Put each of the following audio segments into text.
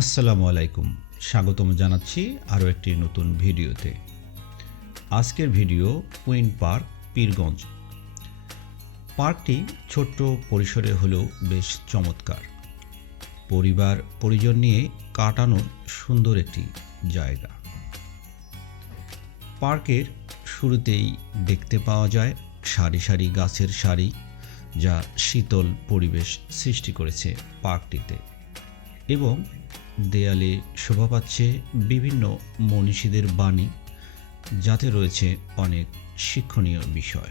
আসসালামু আলাইকুম। স্বাগতম জানাচ্ছি আরও একটি নতুন ভিডিওতে। আজকের ভিডিও কুইন পার্ক, পীরগঞ্জ। পার্কটি ছোট্ট পরিসরে হলেও বেশ চমৎকার। পরিবার, পরিজন নিয়ে কাটানোর সুন্দর একটি জায়গা। পার্কের শুরুতেই দেখতে পাওয়া যায় সারি সারি গাছের সারি, যা শীতল পরিবেশ সৃষ্টি করেছে পার্কটিতে। এবং দেয়ালে শোভা পাচ্ছে বিভিন্ন মনীষীদের বাণী, যাতে রয়েছে অনেক শিক্ষণীয় বিষয়।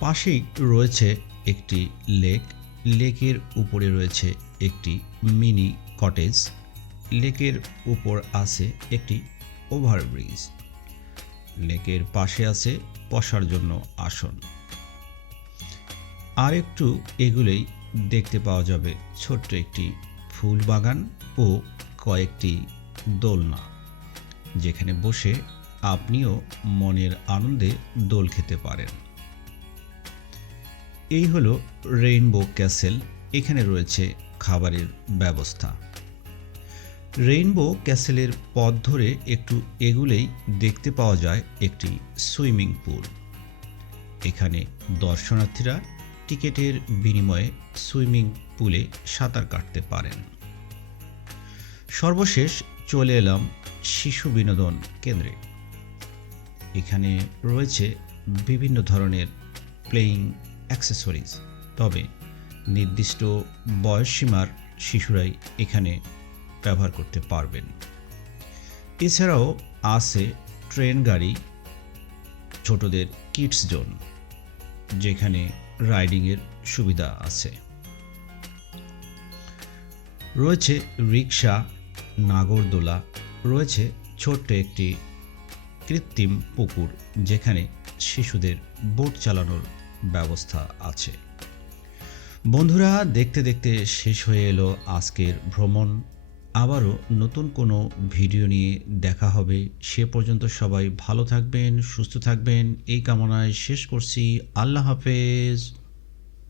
পাশেই রয়েছে একটি লেক। লেকের উপরে রয়েছে একটি মিনি কটেজ। লেকের উপর আছে একটি ওভারব্রিজ। লেকের পাশে আছে বসার জন্য আসন। আর একটু এগুলেই দেখতে পাওয়া যাবে ছোট্ট একটি ফুল বাগান ও কয়েকটি দোলনা, যেখানে বসে আপনিও মনের আনন্দে দোল খেতে পারেন। এই হলো রেইনবো ক্যাসেল, এখানে রয়েছে খাবারের ব্যবস্থা। রেইনবো ক্যাসেলের পথ ধরে একটু এগুলেই দেখতে পাওয়া যায় একটি সুইমিং পুল। এখানে দর্শনার্থীরা টিকিটের বিনিময়ে সুইমিং পুলে সাঁতার কাটতে পারেন। সর্বশেষ চলে এলাম শিশু বিনোদন কেন্দ্রে। এখানে রয়েছে বিভিন্ন ধরনের প্লেয়িং অ্যাক্সেসরিজ, তবে নির্দিষ্ট বয়সসীমার শিশুরাই এখানে ব্যবহার করতে পারবেন। এছাড়াও আছে ট্রেন গাড়ি, ছোটদের কিডস জোন, যেখানে রাইডিংয়ের সুবিধা আছে। রয়েছে রিক্সা নাগরদোলা, রয়েছে ছোট্ট একটি কৃত্রিম পুকুর, যেখানে শিশুদের বোট চালানোর ব্যবস্থা আছে। বন্ধুরা, দেখতে দেখতে শেষ হয়ে এলো আজকের ভ্রমণ আবারও নতুন কোনো ভিডিও নিয়ে দেখা হবে। সে পর্যন্ত সবাই ভালো থাকবেন, সুস্থ থাকবেন। এই কামনায় শেষ করছি। আল্লাহ হাফেজ।